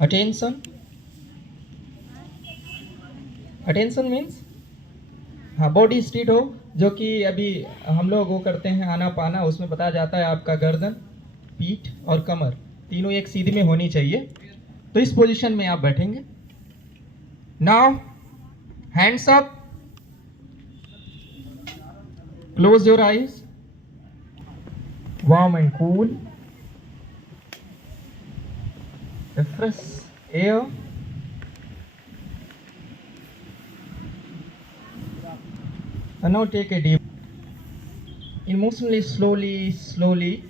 Attention, attention means हाँ body straight हो, जो कि अभी हम लोग वो करते हैं आना पाना, उसमें बताया जाता है आपका गर्दन, पीठ और कमर तीनों एक सीधी में होनी चाहिए। तो इस पोजीशन में आप बैठेंगे। Now hands up, close your eyes, warm and cool, fresh air, and now take a deep, emotionally slowly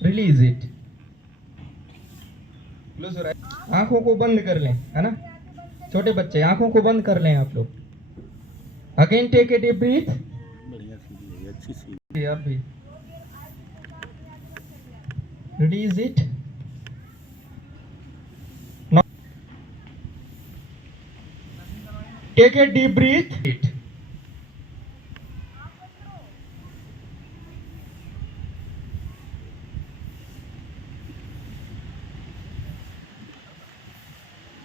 release it. Close your eyes. आंखों को बंद कर लें, है ना, छोटे बच्चे आंखों को बंद कर लें आप लोग। Again take a deep breath, आप भी release it. Take a deep breath,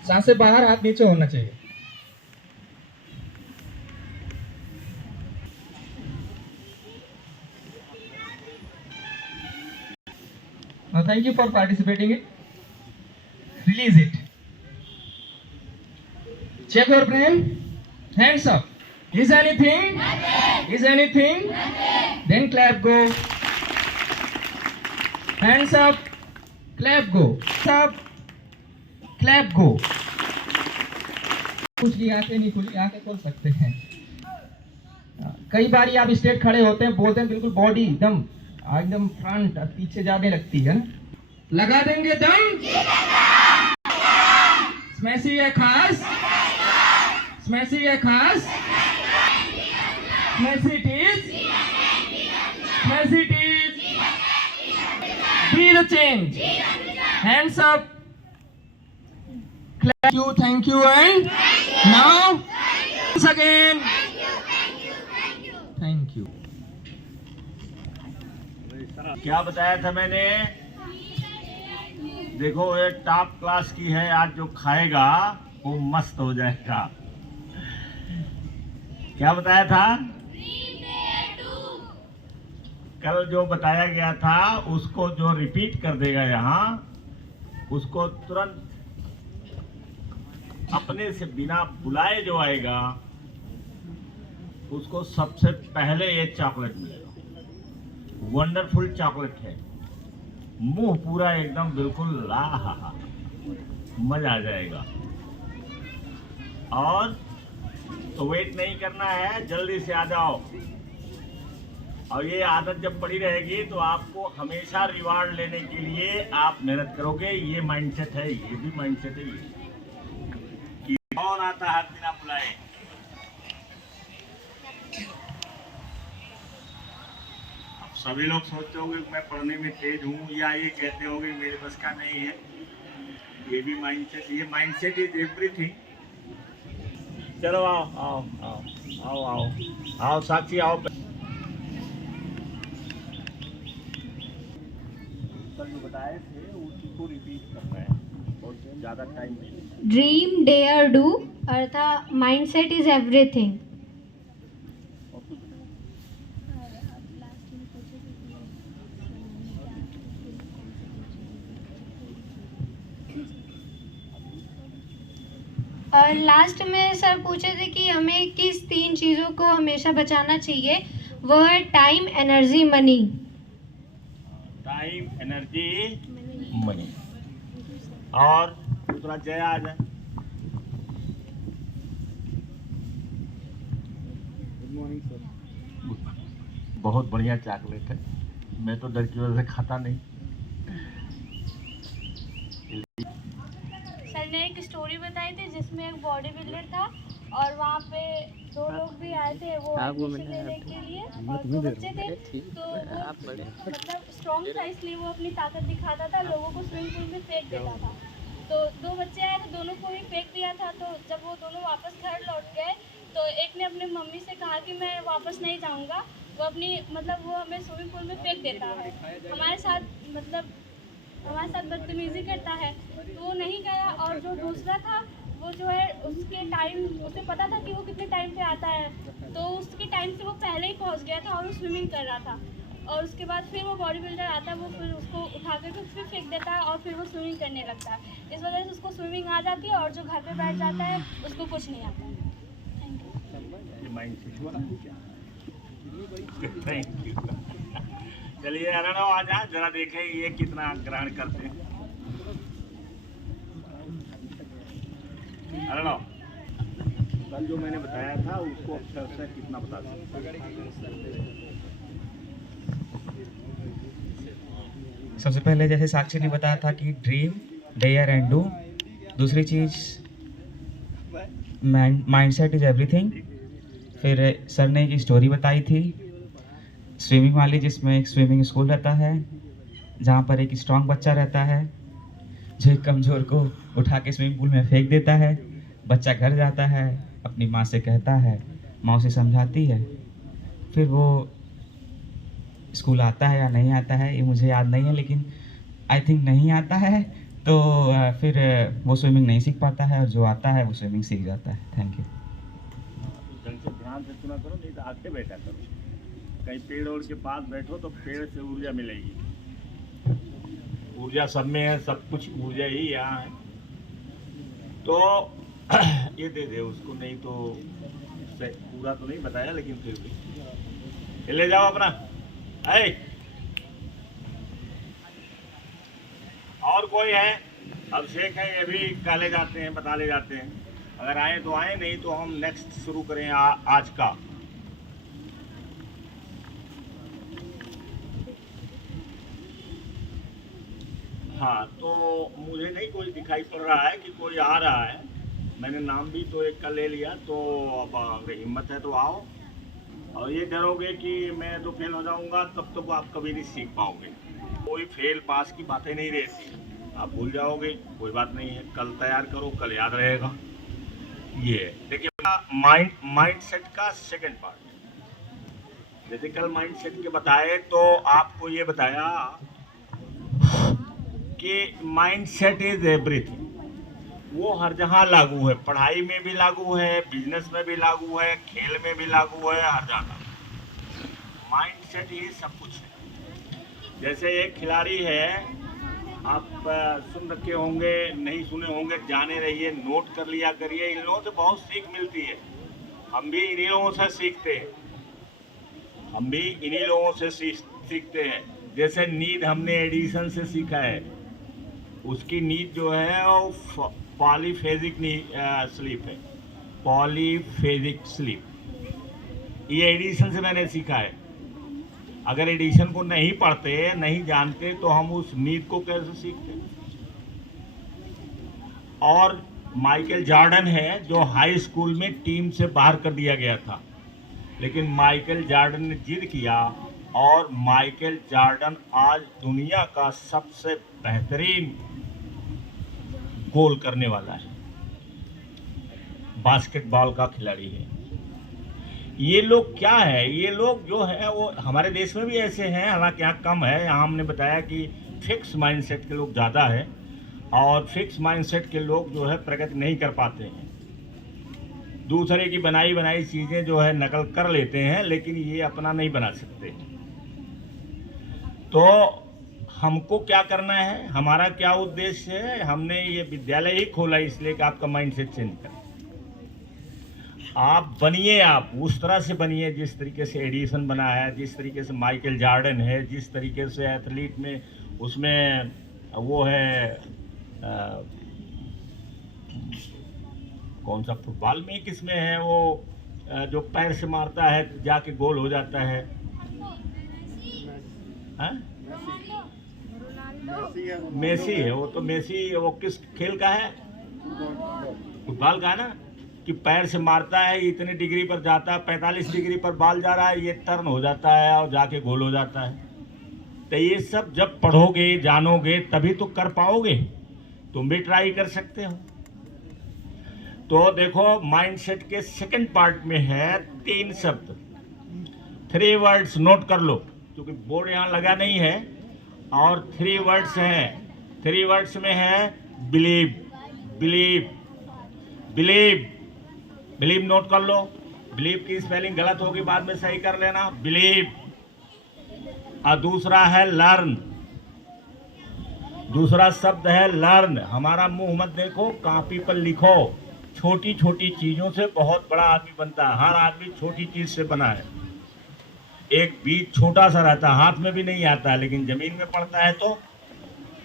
सांसें बाहर, हाथ नीचे होना चाहिए। Thank you for participating it. Release it. Check your brain, hands up. Is anything? Is anything? Then clap, go. Hands up, clap, go. Up, clap, go. कुछ की आंखें नहीं खुली, आंखें खोल सकते हैं। कई बार आप स्ट्रेट खड़े होते हैं, बोलते हैं बिल्कुल बॉडी एकदम एकदम फ्रंट पीछे जाने लगती है ना। लगा देंगे दम, स्मैशी है खास, स्मैशी है खास, smashy tees, smashy tees, be the change, hands up, thank you and now once again thank you। क्या बताया था मैंने? देखो ये टॉप क्लास की है, आज जो खाएगा वो मस्त हो जाएगा। क्या बताया था? कल जो बताया गया था उसको जो रिपीट कर देगा यहाँ, उसको तुरंत अपने से बिना बुलाए जो आएगा उसको सबसे पहले ये चॉकलेट मिलेगा। वंडरफुल चॉकलेट है, मुंह पूरा एकदम बिल्कुल लाहा, मजा आ जाएगा। और तो वेट नहीं करना है, जल्दी से आ जाओ। और ये आदत जब पड़ी रहेगी तो आपको हमेशा रिवार्ड लेने के लिए आप मेहनत करोगे। ये माइंडसेट है, ये भी माइंडसेट है ये। कौन आता है बिना बुलाए? अब सभी लोग सोचते होंगे मैं पढ़ने में तेज हूँ, या ये कहते होंगे मेरे बस का नहीं है। ये भी माइंडसेट, ये माइंडसेट इज एवरीथिंग। चलो आओ आओ आओ आओ आओ आओ साक्षी आओ। कल जो बताए थे उसी को रिपीट करना है, बहुत ज़्यादा टाइम नहीं। ड्रीम डेयर डू अर्थात माइंडसेट इज एवरीथिंग। और लास्ट में सर पूछे थे कि हमें किस 3 चीज़ों को हमेशा बचाना चाहिए, वो है time, energy, money. Time, energy, money. और दूसरा जय आ जाए। Good morning sir. बहुत बढ़िया चॉकलेट है, मैं तो डर की वजह से खाता नहीं। सर ने एक स्टोरी बताई थी जिसमें एक बॉडी बिल्डर था और वहाँ पे 2 लोग भी आए थे वो एडमिशन लेने के लिए, और 2 बच्चे थे। तो वो मतलब स्ट्रॉन्ग था, इसलिए वो अपनी ताकत दिखाता था, लोगों को स्विमिंग पूल में फेंक देता था। तो 2 बच्चे आए तो दोनों को ही फेंक दिया था। तो जब वो दोनों वापस घर लौट गए तो एक ने अपनी मम्मी से कहा कि मैं वापस नहीं जाऊँगा, वो अपनी मतलब वो हमें स्विमिंग पूल में फेंक देता है। हमारे साथ मतलब हमारे साथ बदतमीजी करता है, तो वो नहीं गया। और जो दूसरा था वो जो है उसके टाइम, उसे पता था कि वो कितने टाइम पे आता है, तो उसके टाइम से वो पहले ही पहुंच गया था और वो स्विमिंग कर रहा था। और उसके बाद फिर वो बॉडी बिल्डर आता है, वो फिर उसको उठा करके उस पर फेंक देता है और फिर वो स्विमिंग करने लगता है। इस वजह से उसको स्विमिंग आ जाती है और जो घर पे बैठ जाता है उसको कुछ नहीं आता है। Thank you. चलिए अरणव आ जा, जरा देखें ये कितना ग्रहण करते हैं। अरणव, कल जो मैंने बताया था उसको अक्षर से कितना बता सकते? सबसे पहले जैसे साक्षी ने बताया था कि ड्रीम, डेयर एंड डू। दूसरी चीज़ माइंडसेट इज एवरीथिंग। फिर सर ने एक स्टोरी बताई थी स्विमिंग वाली, जिसमें एक स्विमिंग स्कूल रहता है जहाँ पर एक स्ट्रांग बच्चा रहता है जो एक कमज़ोर को उठा के स्विमिंग पूल में फेंक देता है। बच्चा घर जाता है, अपनी माँ से कहता है, माँ उसे समझाती है। फिर वो स्कूल आता है या नहीं आता है ये मुझे याद नहीं है, लेकिन आई थिंक नहीं आता है। तो फिर वो स्विमिंग नहीं सीख पाता है और जो आता है वो स्विमिंग सीख जाता है। Thank you. ढंग से ध्यान से सुना करो, नहीं तो आगे बैठा करो। कहीं पेड़ ओड़ के पास बैठो तो पेड़ से ऊर्जा मिलेगी। ऊर्जा सब में है, सब कुछ ऊर्जा ही यहाँ है। तो ये दे दे उसको, नहीं तो पूरा तो नहीं बताया लेकिन फिर भी ये ले जाओ अपना। है और कोई है? अभिषेक है, ये भी काले जाते हैं, बता ले जाते हैं। अगर आए तो आए, नहीं तो हम नेक्स्ट शुरू करें आज का। हाँ, तो मुझे नहीं कोई दिखाई पड़ रहा है कि कोई आ रहा है। मैंने नाम भी तो एक का ले लिया, तो अब अगर हिम्मत है तो आओ। और ये डरोगे कि मैं तो फेल हो जाऊंगा, तब तो आप कभी नहीं सीख पाओगे। कोई फेल पास की बातें नहीं रहती, आप भूल जाओगे, कोई बात नहीं है। कल तैयार करो, कल याद रहेगा। ये देखिए माइंड सेट का सेकंड पार्ट। जैसे कल माइंड सेट के बताए तो आपको ये बताया कि माइंड सेट इज एवरीथिंग। वो हर जहाँ लागू है, पढ़ाई में भी लागू है, बिजनेस में भी लागू है, खेल में भी लागू है, हर जगह माइंड सेट ही सब कुछ है। जैसे एक खिलाड़ी है, आप सुन रखे होंगे, नहीं सुने होंगे, जाने रहिए, नोट कर लिया करिए। इन लोगों से बहुत सीख मिलती है। हम भी इन्हीं लोगों से सीखते हैं, हम भी इन्हीं लोगों से सीखते हैं। जैसे नींद हमने एडिसन से सीखा है, उसकी नींद जो है वो पॉलीफेजिक स्लीप है, पॉलीफेजिक स्लीप। ये एडिसन से मैंने सीखा है। अगर एडिशन को नहीं पढ़ते, नहीं जानते, तो हम उस नींद को कैसे सीखते? और माइकल जॉर्डन है जो हाई स्कूल में टीम से बाहर कर दिया गया था, लेकिन माइकल जॉर्डन ने जिद किया और माइकल जॉर्डन आज दुनिया का सबसे बेहतरीन गोल करने वाला है, बास्केटबॉल का खिलाड़ी है। ये लोग क्या है, ये लोग जो है वो हमारे देश में भी ऐसे हैं, हालांकि यहाँ कम है। यहाँ हमने बताया कि फिक्स माइंडसेट के लोग ज़्यादा है, और फिक्स माइंडसेट के लोग जो है प्रगति नहीं कर पाते हैं। दूसरे की बनाई चीज़ें जो है नकल कर लेते हैं, लेकिन ये अपना नहीं बना सकते। तो हमको क्या करना है, हमारा क्या उद्देश्य है? हमने ये विद्यालय ही खोला इसलिए कि आपका माइंडसेट चेंज करें। आप बनिए, आप उस तरह से बनिए जिस तरीके से एडिसन बना है, जिस तरीके से माइकल जॉर्डन है, जिस तरीके से एथलीट में उसमें वो है कौन सा फुटबॉल में किसमें है वो जो पैर से मारता है जाके गोल हो जाता है। हाँ? मेसी है वो, तो मेसी वो किस खेल का है? फुटबॉल का है ना, कि पैर से मारता है, इतने डिग्री पर जाता है, 45 डिग्री पर बॉल जा रहा है, ये टर्न हो जाता है और जाके गोल हो जाता है। तो ये सब जब पढ़ोगे, जानोगे, तभी तो कर पाओगे। तुम भी ट्राई कर सकते हो। तो देखो माइंडसेट के सेकंड पार्ट में है 3 शब्द, 3 वर्ड्स नोट कर लो, क्योंकि बोर्ड यहाँ लगा नहीं है। और 3 वर्ड्स हैं, 3 वर्ड्स में है believe, believe, believe. Believe note कर लो, बिलीव की स्पेलिंग गलत होगी बाद में सही कर लेना, बिलीव। और दूसरा है लर्न, दूसरा शब्द है लर्न। हमारा मुंह मत देखो, कॉपी पर लिखो। छोटी छोटी चीजों से बहुत बड़ा आदमी बनता है। हर आदमी छोटी चीज से बना है। एक बीज छोटा सा रहता है, हाथ में भी नहीं आता है, लेकिन जमीन में पड़ता है तो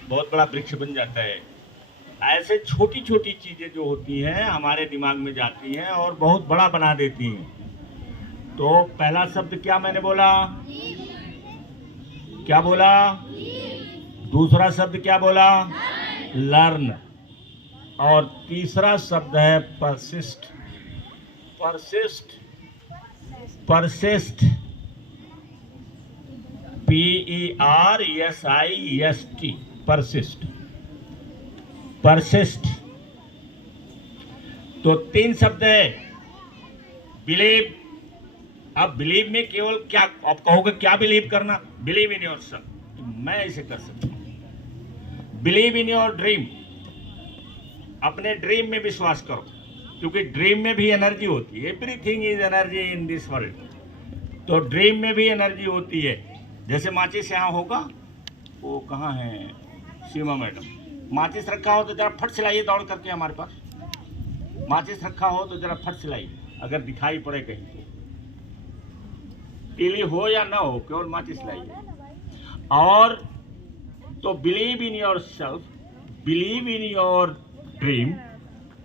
बहुत बड़ा वृक्ष बन जाता है। ऐसे छोटी छोटी चीजें जो होती हैं हमारे दिमाग में जाती हैं और बहुत बड़ा बना देती हैं। तो पहला शब्द क्या मैंने बोला, क्या बोला? दूसरा शब्द क्या बोला? लर्न। और तीसरा शब्द है persist, persist, persist, PERSIST, persist, persist. तो 3 शब्द है। बिलीव, अब बिलीव में केवल क्या आप कहोगे, क्या बिलीव करना? Believe in yourself. मैं ऐसे कर सकता हूं। बिलीव इन योर ड्रीम, अपने ड्रीम में विश्वास करो, क्योंकि ड्रीम में भी एनर्जी होती है। Everything is energy in this world. तो ड्रीम में भी एनर्जी होती है। जैसे माचिस यहाँ होगा, वो कहाँ है सीमा मैडम? माचिस रखा हो तो जरा फट सिलाइए दौड़ करके हमारे पास। माचिस रखा हो तो जरा फट सिलाइए, अगर दिखाई पड़े कहीं। पीली हो या ना हो, केवल माचिस लाइए। और तो believe in your self, believe in your dream.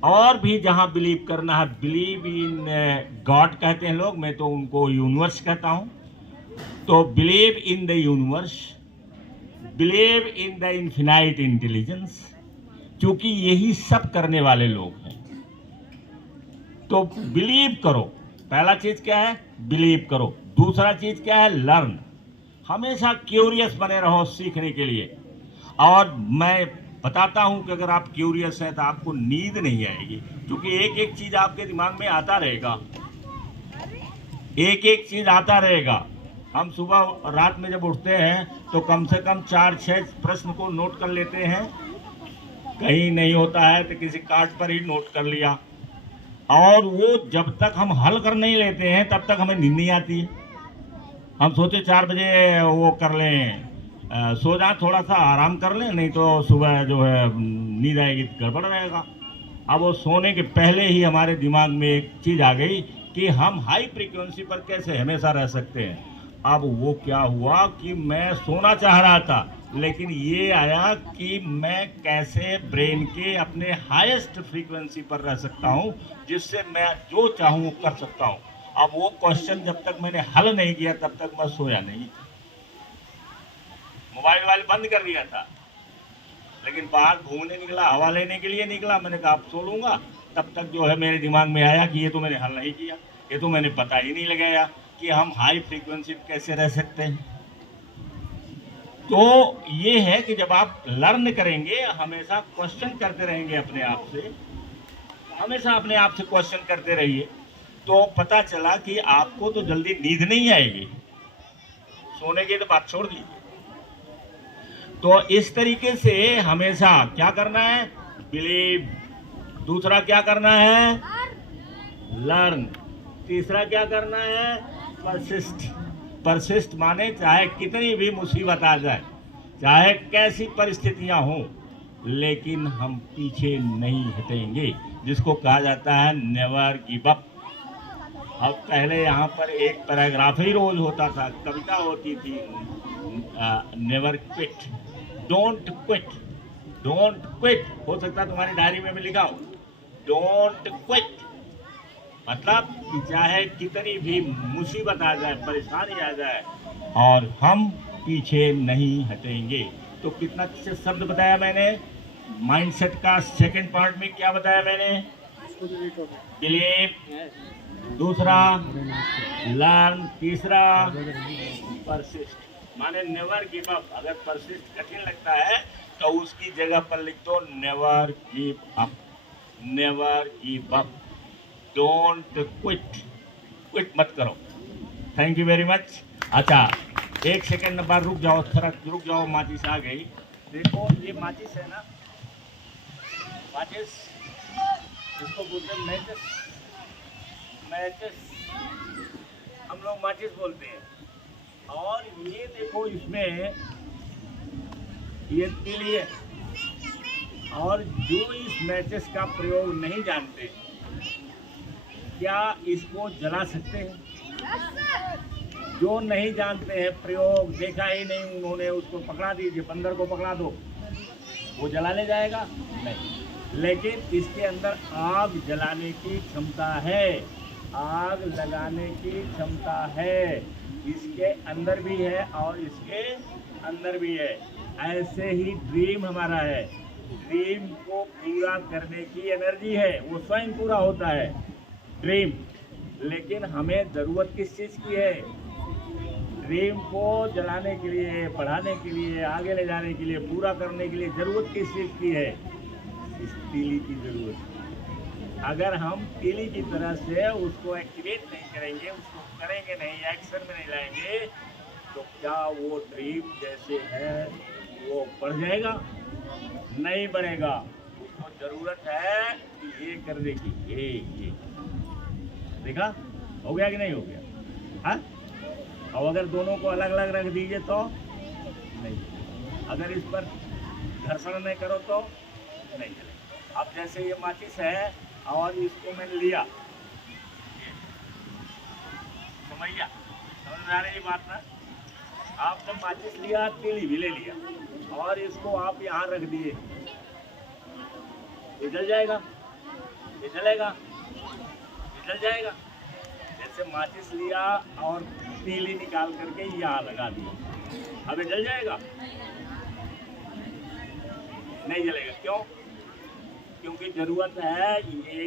और भी जहां बिलीव करना है, बिलीव इन गॉड कहते हैं लोग, मैं तो उनको यूनिवर्स कहता हूं। तो believe in the universe, believe in the infinite intelligence, क्योंकि यही सब करने वाले लोग हैं। तो बिलीव करो। पहला चीज क्या है? बिलीव करो। दूसरा चीज क्या है? लर्न। हमेशा क्यूरियस बने रहो सीखने के लिए। और मैं बताता हूं कि अगर आप क्यूरियस हैं तो आपको नींद नहीं आएगी, क्योंकि एक एक चीज आपके दिमाग में आता रहेगा, एक एक चीज आता रहेगा। हम सुबह रात में जब उठते हैं तो कम से कम 4-6 प्रश्न को नोट कर लेते हैं। कहीं नहीं होता है तो किसी कार्ड पर ही नोट कर लिया। और वो जब तक हम हल कर नहीं लेते हैं तब तक हमें नींद नहीं आती है। हम सोचे 4 बजे वो कर लें, सो जाए, थोड़ा सा आराम कर लें, नहीं तो सुबह जो है नींद आएगी, गड़बड़ रहेगा। अब वो सोने के पहले ही हमारे दिमाग में एक चीज़ आ गई कि हम हाई फ्रीक्वेंसी पर कैसे हमेशा रह सकते हैं। अब वो क्या हुआ कि मैं सोना चाह रहा था, लेकिन ये आया कि मैं कैसे ब्रेन के अपने हाईएस्ट फ्रीक्वेंसी पर रह सकता हूँ, जिससे मैं जो चाहूँ कर सकता हूँ। अब वो क्वेश्चन जब तक मैंने हल नहीं किया तब तक मैं सोया नहीं। मोबाइल बंद कर दिया था, लेकिन बाहर घूमने निकला, हवा लेने के लिए निकला। मैंने कहा अब सो लूंगा, तब तक जो है मेरे दिमाग में आया कि ये तो मैंने हल नहीं किया, ये तो मैंने पता ही नहीं लगाया कि हम हाई फ्रीक्वेंसी पे कैसे रह सकते हैं। तो ये है कि जब आप लर्न करेंगे, हमेशा क्वेश्चन करते रहेंगे अपने आप से, हमेशा अपने आप से क्वेश्चन करते रहिए, तो पता चला कि आपको तो जल्दी नींद नहीं आएगी। सोने की तो बात छोड़ दीजिए। तो इस तरीके से हमेशा क्या करना है? बिलीव। दूसरा क्या करना है? लर्न। तीसरा क्या करना है? परसिस्ट। परसिस्ट माने चाहे कितनी भी मुसीबत आ जाए, चाहे कैसी परिस्थितियां हो, लेकिन हम पीछे नहीं हटेंगे, जिसको कहा जाता है नेवर गिव अप। अब पहले यहाँ पर एक पैराग्राफ ही रोज होता था, कविता होती थी, never quit, don't quit, don't quit. हो सकता है तुम्हारी डायरी में भी लिखा हो, डोंट क्विट। मतलब कि चाहे कितनी भी मुसीबत आ जाए, परेशानी आ जाए, और हम पीछे नहीं हटेंगे। तो कितना अच्छे शब्द बताया मैंने। माइंडसेट का सेकंड पार्ट में क्या बताया मैंने? बिलीव, दूसरा लर्न, तीसरा परसिस्ट माने नेवर गिव अप। अगर परसिस्ट कठिन लगता है तो उसकी जगह पर लिख दो never give up, never give up, don't quit, quit मत करो। Thank you very much. अच्छा, 1 सेकेंड बाद रुक जाओ, थोड़ा रुक जाओ, माचिस आ गई। देखो ये माचिस है ना, माचिस इसको बोलते हैं मैचिस, मैचिस हम लोग माचिस बोलते हैं। और ये देखो इसमें ये तिली है, और जो इस मैचिस का प्रयोग नहीं जानते, क्या इसको जला सकते हैं? जो नहीं जानते हैं, प्रयोग देखा ही नहीं उन्होंने, उसको पकड़ा दीजिए, बंदर को पकड़ा दो, वो जलाने जाएगा नहीं। लेकिन इसके अंदर आग जलाने की क्षमता है, आग लगाने की क्षमता है, इसके अंदर भी है और इसके अंदर भी है। ऐसे ही ड्रीम हमारा है, ड्रीम को पूरा करने की एनर्जी है, वो स्वयं पूरा होता है ड्रीम। लेकिन हमें ज़रूरत किस चीज़ की है? ड्रीम को जलाने के लिए, बढ़ाने के लिए, आगे ले जाने के लिए, पूरा करने के लिए ज़रूरत किस चीज़ की है? इस तीली की ज़रूरत। अगर हम तीली की तरह से उसको एक्टिवेट नहीं करेंगे, उसको करेंगे नहीं, एक्शन में नहीं लाएंगे, तो क्या वो ड्रीम जैसे है वो बढ़ जाएगा? नहीं बढ़ेगा। उसको ज़रूरत है कि ये करने की, ये देखा हो गया कि नहीं हो गया? हाँ, और अगर दोनों को अलग अलग रख दीजिए तो नहीं, अगर इस पर घर्षण नहीं करो तो नहीं चलेगा। अब जैसे ये माचिस है और इसको मैंने लिया, समझ में आ रही बात ना? आपने माचिस लिया, तीली भी ले लिया और इसको आप यहाँ रख दिए, ये जल जाएगा, ये जलेगा, ये जल जाएगा। जैसे माचिस लिया और तीली निकाल करके यहाँ लगा दिया, अब ये जल जाएगा? नहीं जलेगा। क्यों? क्योंकि जरूरत है ये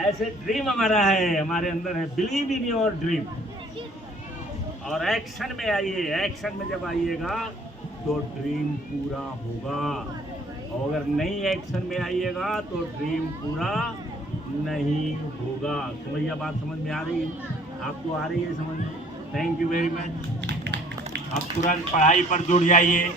ऐसे ड्रीम हमारा है, हमारे अंदर है, बिलीव इन योर ड्रीम। और एक्शन में आइए, एक्शन में जब आइएगा तो ड्रीम पूरा होगा, और अगर नहीं एक्शन में आइएगा तो ड्रीम पूरा नहीं होगा। समझिए, बात समझ में आ रही है? आपको आ रही है समझ में? Thank you very much. अब तुरंत पढ़ाई पर जुड़ जाइए।